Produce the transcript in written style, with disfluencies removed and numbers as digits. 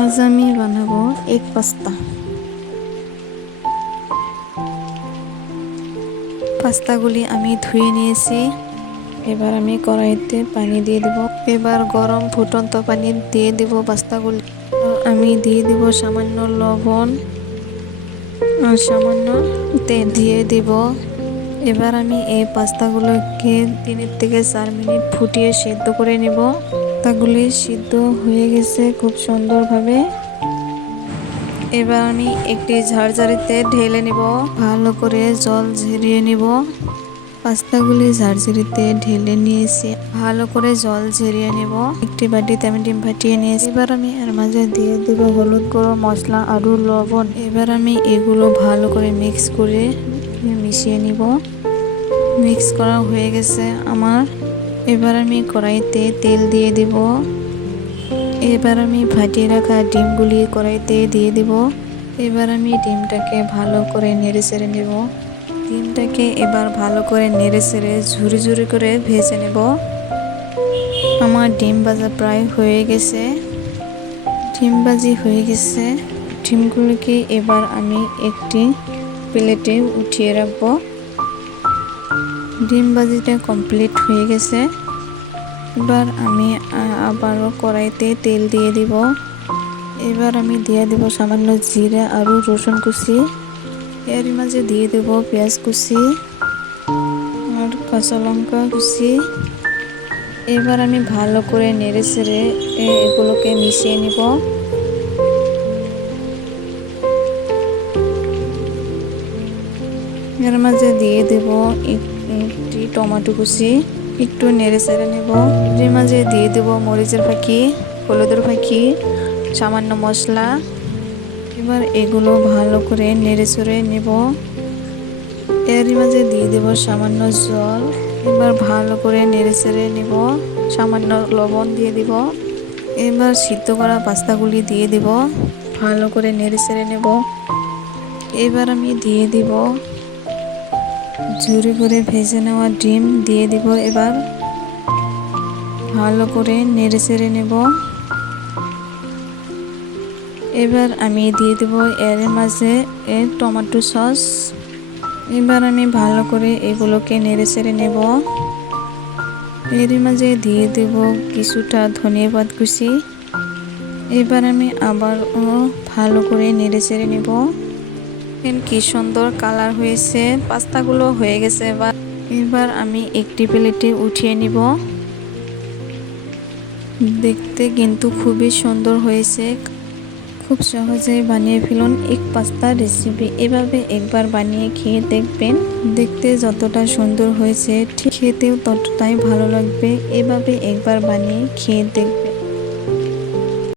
আজ আমি বানাবো এগ পাস্তা। পাস্তাগুলি আমি ধুয়ে নিয়েছি। এবার আমি কড়াইতে পানি দিয়ে দিব। এবার গরম ফুটন্ত পানি দিয়ে দিব পাস্তাগুলি। আমি দিয়ে দিব সামান্য লবণ আর সামান্য তেল দিয়ে দিব। এবার আমি এই পাস্তাগুলোকে 3 থেকে 4 মিনিট ফুটিয়ে সিদ্ধ করে নেব। পাস্তাগুলি সিদ্ধ হয়ে গেছে খুব সুন্দরভাবে। এবার আমি একটি ঝাড়ঝাড়িতে ঢেলে নিব, ভালো করে জল ঝরিয়ে নিব। পাস্তাগুলি ঝাড়ঝাড়িতে ঢেলে নিয়েছি, ভালো করে জল ঝরিয়ে নেব। একটি বাটিতে আমি ডিম ফাটিয়ে নিয়েছি। এবার আমি এর মাঝে দিয়ে দেব হলুদ গুঁড়ো, মশলা আর লবণ। এবার আমি এগুলো ভালো করে মিক্স করে মিশিয়ে নিব। মিক্স করা হয়ে গেছে আমার। এবার আমি কড়াইতে তেল দিয়ে দিব। এবার আমি ফাটিয়ে রাখা ডিমগুলি কড়াইতে দিয়ে দিব। এবার আমি ডিমটাকে ভালো করে নেড়ে চেড়ে নেব। ডিমটাকে এবার ভালো করে নেড়ে চেড়ে ঝুরি ঝুরি করে ভেজে নেব। আমার ডিম ভাজা প্রায় হয়ে গেছে। ডিম ভাজি হয়ে গেছে। ডিমগুলিকে এবার আমি একটি প্লেটে উঠিয়ে রাখবো। ডিম ভাজিটা কমপ্লিট হয়ে গেছে। এবার আমি আবারও কড়াইতে তেল দিয়ে দিব। এবার আমি দিয়ে দেব সামান্য জিরা আর রসুন কুচি। এর মাঝে দিয়ে দেব পেঁয়াজ কুচি আর কাঁচা লঙ্কা কুচি। এবার আমি ভালো করে নেড়ে চেড়ে এগুলোকে মিশিয়ে নিব। এর মাঝে দিয়ে দেব একটি টমেটো কুচি। একটু নেড়ে চেড়ে নেব। এর মাঝে দিয়ে দেব মরিচের ফাঁকি, হলুদের ফাঁকি, সামান্য মশলা। এবার এগুলো ভালো করে নেড়ে চেড়ে নেব। এর মাঝে দিয়ে দেব সামান্য জল। এবার ভালো করে নেড়ে চেড়ে নেব। সামান্য লবণ দিয়ে দিব। এবার সিদ্ধ করা পাস্তাগুলি দিয়ে দিব। ভালো করে নেড়ে চেড়ে নেব। এবার আমি দিয়ে দিব ঝুরি করে ভেজে নেওয়া ডিম দিয়ে দিব। এবার ভালো করে নেড়ে চেড়ে নেব। এবার আমি দিয়ে দেব এর মাঝে টমেটো সস। এবার আমি ভালো করে এগুলোকে নেড়ে চেড়ে নেব। এর মাঝে দিয়ে দেব কিছুটা ধনিয়া পাতা কুচি। এবার আমি আবার ভালো করে নেড়ে চেড়ে নেব। কি সুন্দর কালার হয়েছে, পাস্তাগুলো হয়ে গেছে। এবার আমি একটি প্লেটে উঠিয়ে নিব। দেখতে কিন্তু খুবই সুন্দর হয়েছে। খুব সহজেই বানিয়ে ফেলুন এগ পাস্তা রেসিপি। এভাবে একবার বানিয়ে খেয়ে দেখবেন। দেখতে যতটা সুন্দর হয়েছে ঠিক খেতেও ততটাই ভালো লাগবে। এভাবে একবার বানিয়ে খেয়ে দেখবেন।